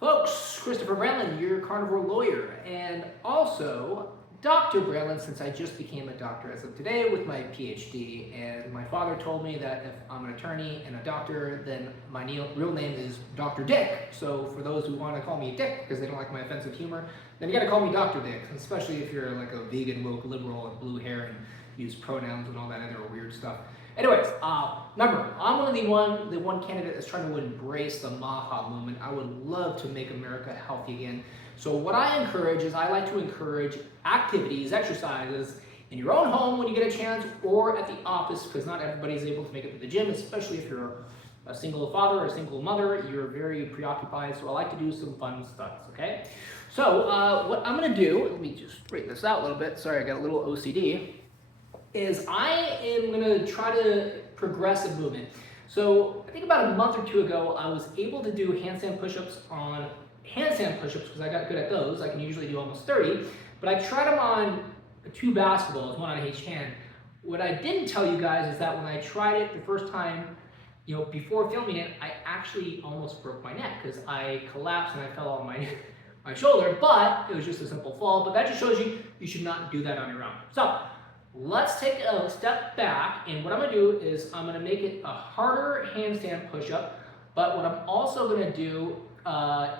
Folks, Christopher Brandlin, your carnivore lawyer, and also Dr. Brandlin, since I just became a doctor as of today with my PhD. And my father told me that if I'm an attorney and a doctor, then my real name is Dr. Dick. So for those who want to call me Dick because they don't like my offensive humor, then you got to call me Dr. Dick, especially if you're like a vegan, woke, liberal, and blue hair and use pronouns and all that other weird stuff. Anyways, remember, I'm the one candidate that's trying to embrace the MAHA movement. I would love to make America healthy again. So what I encourage is I like to encourage activities, exercises in your own home when you get a chance, or at the office, because not everybody is able to make it to the gym, especially if you're a single father or a single mother. You're very preoccupied, so I like to do some fun stunts, okay? So what I'm going to do, let me just straighten this out a little bit. Sorry, I got a little OCD. Is I am going to try to progress a movement. So I think about a month or two ago, I was able to do handstand push-ups because I got good at those. I can usually do almost 30, but I tried them on 2 basketballs, one on each hand. What I didn't tell you guys is that when I tried it the first time, before filming it, I actually almost broke my neck because I collapsed and I fell on my shoulder, but it was just a simple fall. But that just shows you should not do that on your own. So let's take a step back, and what I'm going to do is I'm going to make it a harder handstand push-up, but what I'm also going to do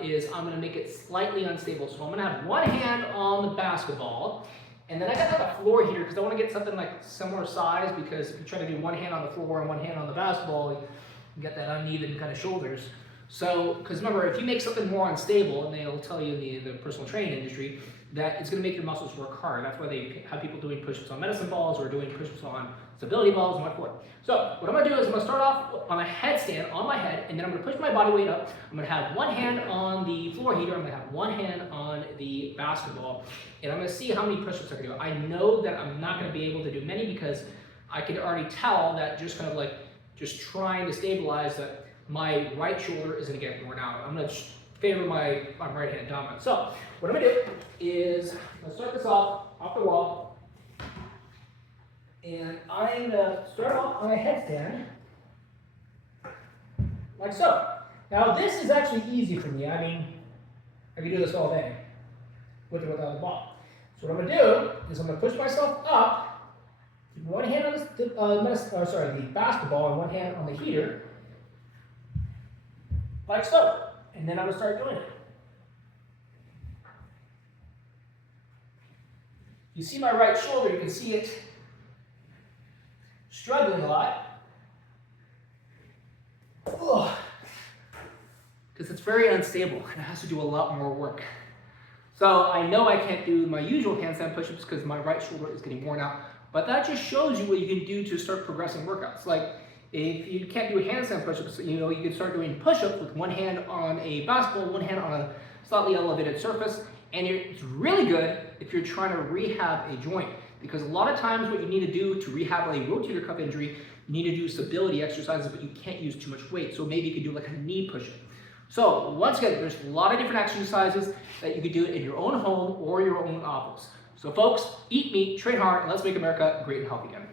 is I'm going to make it slightly unstable. So I'm going to have one hand on the basketball, and then I got like a floor heater because I want to get something like similar size, because if you try to do one hand on the floor and one hand on the basketball, you get that uneven kind of shoulders. So, because remember, if you make something more unstable, and they'll tell you in the personal training industry, that it's going to make your muscles work hard. That's why they have people doing push-ups on medicine balls or doing push-ups on stability balls and what for. So what I'm going to do is I'm going to start off on a headstand on my head, and then I'm going to push my body weight up. I'm going to have one hand on the floor heater. I'm going to have one hand on the basketball, and I'm going to see how many push-ups I can do. I know that I'm not going to be able to do many because I can already tell that just kind of like just trying to stabilize that my right shoulder is going to get worn out. I'm going to favor my right hand dominant. So what I'm going to do is I'm going to start this off the wall, and I'm going to start off on a headstand like so. Now this is actually easy for me. I mean, I can do this all day with or without the ball. So what I'm going to do is I'm going to push myself up, one hand on the basketball and one hand on the heater, like so. And then I'm going to start doing it. You see my right shoulder, you can see it struggling a lot. Because it's very unstable and it has to do a lot more work. So I know I can't do my usual handstand push-ups because my right shoulder is getting worn out, but that just shows you what you can do to start progressing workouts. Like, if you can't do handstand push-ups, you can start doing push-ups with one hand on a basketball, one hand on a slightly elevated surface, and it's really good if you're trying to rehab a joint, because a lot of times what you need to do to rehab a rotator cuff injury, you need to do stability exercises, but you can't use too much weight. So maybe you could do like a knee push-up. So once again, there's a lot of different exercises that you could do in your own home or your own office. So folks, eat meat, train hard, and let's make America great and healthy again.